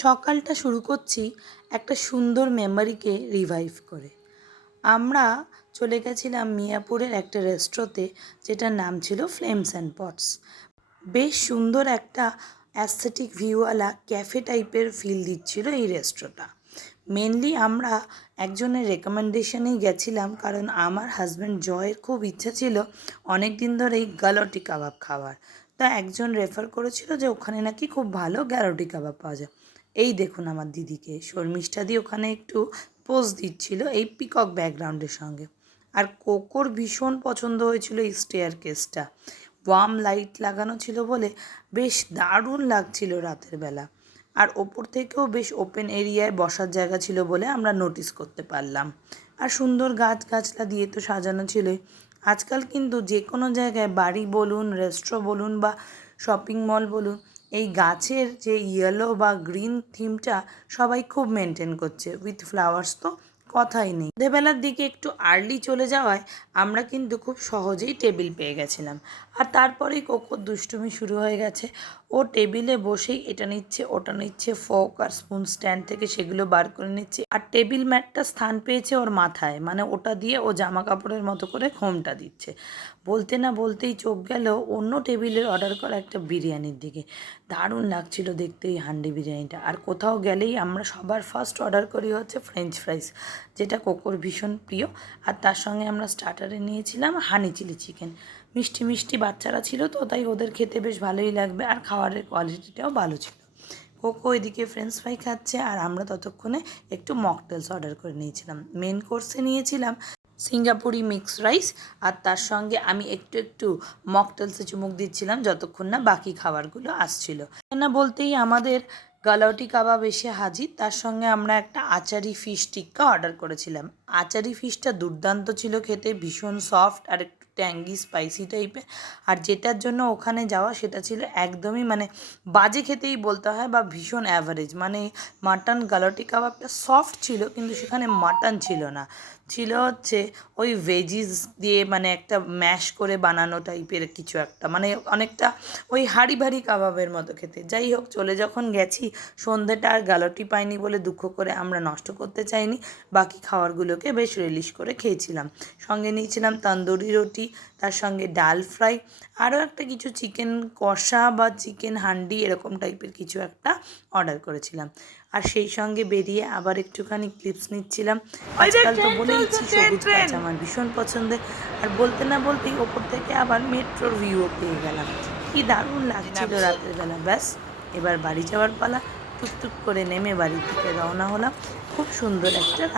সকালটা শুরু করছি একটা সুন্দর মেমোরিকে রিভাইভ করে। আমরা চলে গেছিলাম মিয়াপুরের একটা রেস্টুরেন্টে, যেটার নাম ছিল ফ্লেমস অ্যান্ড পটস। বেশ সুন্দর একটা অ্যাস্থেটিক ভিউওয়ালা ক্যাফে টাইপের ফিল দিচ্ছিল এই রেস্টুরেন্টটা। মেনলি আমরা একজনের রেকমেন্ডেশনেই গেছিলাম, কারণ আমার হাজব্যান্ড জয়ের খুব ইচ্ছা ছিল অনেক দিন ধরেই গালোটি কাবাব খাওয়ার। তা একজন রেফার করেছিল যে ওখানে নাকি খুব ভালো গালোটি কাবাব পাওয়া যায়। এই দেখুন আমার দিদিকে শর্মিষ্ঠা দি ওখানে একটু পোজ দিচ্ছিল এই পিকক ব্যাকগ্রাউন্ডের সঙ্গে। আর কোকোর ভীষণ পছন্দ হয়েছিল এই স্টেয়ার কেসটা, ওয়ার্ম লাইট লাগানো ছিল বলে বেশ দারুণ লাগছিল রাতের বেলা। আর ওপর থেকেও বেশ ওপেন এরিয়ায় বসার জায়গা ছিল বলে আমরা নোটিস করতে পারলাম। আর সুন্দর গাছগাছলা দিয়ে তো সাজানো ছিলই। আজকাল কিন্তু যে কোনো জায়গায় বাড়ি বলুন, রেস্টুরেন্ট বলুন বা শপিং মল বলুন, এই গাছের যে ইয়েলো বা গ্রিন থিমটা সবাই খুব মেনটেন করছে। উইথ ফ্লাওয়ার্স তো কথাই নেই। সন্ধেবেলার দিকে একটু আর্লি চলে যাওয়ায় আমরা কিন্তু খুব সহজেই টেবিল পেয়ে গেছিলাম। আর তারপরেই কোকোর দুষ্টুমি শুরু হয়ে গেছে। ও টেবিলে বসেই এটা নিচ্ছে ওটা নিচ্ছে, ফোক আর স্পুন স্ট্যান্ড থেকে সেগুলো বার করে নিচ্ছে। আর টেবিল ম্যাটটা স্থান পেয়েছে ওর মাথায়, মানে ওটা দিয়ে ও জামা কাপড়ের মতো করে ঘোমটা দিচ্ছে। বলতে না বলতেই চোখ গেল অন্য টেবিলের অর্ডার করা একটা বিরিয়ানির দিকে। দারুণ লাগছিল দেখতে এই হান্ডি বিরিয়ানিটা। আর কোথাও গেলেই আমরা সবার ফার্স্ট অর্ডার করি হচ্ছে ফ্রেঞ্চ ফ্রাইস, যেটা কোকোর ভীষণ প্রিয়। আর তার সঙ্গে আমরা স্টার্টারে নিয়েছিলাম হানি চিলি চিকেন। মিষ্টি মিষ্টি বাচ্চারা ছিল তো, তাই ওদের খেতে বেশ ভালোই লাগবে, আর খাবারের কোয়ালিটিটাও ভালো ছিল। কোকো এদিকে ফ্রেঞ্চ ফ্রাই খাচ্ছে আর আমরা ততক্ষণে একটু মকটেলস অর্ডার করে নিয়েছিলাম। মেন কোর্সে নিয়েছিলাম সিঙ্গাপুরি মিক্স রাইস, আর তার সঙ্গে আমি একটু একটু মকটেলসে চুমুক দিচ্ছিলাম যতক্ষণ না বাকি খাবারগুলো আসছিল। না বলতেই আমাদের গালাউটি কাবাব এসে হাজির। তার সঙ্গে আমরা একটা আচারি ফিশ টিক্কা অর্ডার করেছিলাম। আচারি ফিশটা দুর্দান্ত ছিল খেতে, ভীষণ সফট আর একটু ট্যাঙ্গি স্পাইসি টাইপের। আর যেটার জন্য ওখানে যাওয়া সেটা ছিল একদমই মানে বাজে খেতেই বলতে হয়, বা ভীষণ অ্যাভারেজ। মানে মাটন গালাউটি কাবাবটা সফট ছিল কিন্তু সেখানে মাটন ছিল না, ছিল হচ্ছে ওই ভেজিস দিয়ে মানে একটা ম্যাশ করে বানানো টাইপের কিছু একটা, মানে অনেকটা ওই হাঁড়ি ভারী কাবাবের মতো খেতে। যাই হোক, চলে যখন গেছি, সন্ধ্যেটা আর গালটি পাইনি বলে দুঃখ করে আমরা নষ্ট করতে চাইনি, বাকি খাবারগুলোকে বেশ রিলিশ করে খেয়েছিলাম। সঙ্গে নিয়েছিলাম তন্দুরি রুটি, তার সঙ্গে ডাল ফ্রাই, আরও একটা কিছু চিকেন কষা বা চিকেন হান্ডি এরকম টাইপের কিছু একটা অর্ডার করেছিলাম। আর সেই সঙ্গে বেরিয়ে আবার একটুখানি ক্লিপস নিচ্ছিলাম। আজকাল তো বলেইছি সবুজ গাছ আমার ভীষণ পছন্দের। আর বলতে না বলতেই ওপর থেকে আবার মেট্রোর ভিউও পেয়ে গেলাম। কি দারুণ লাগছিল রাতের বেলা। ব্যাস এবার বাড়ি যাওয়ার পালা। টুকটুক করে নেমে বাড়ির দিকে রওনা হলাম। খুব সুন্দর একটা রাত।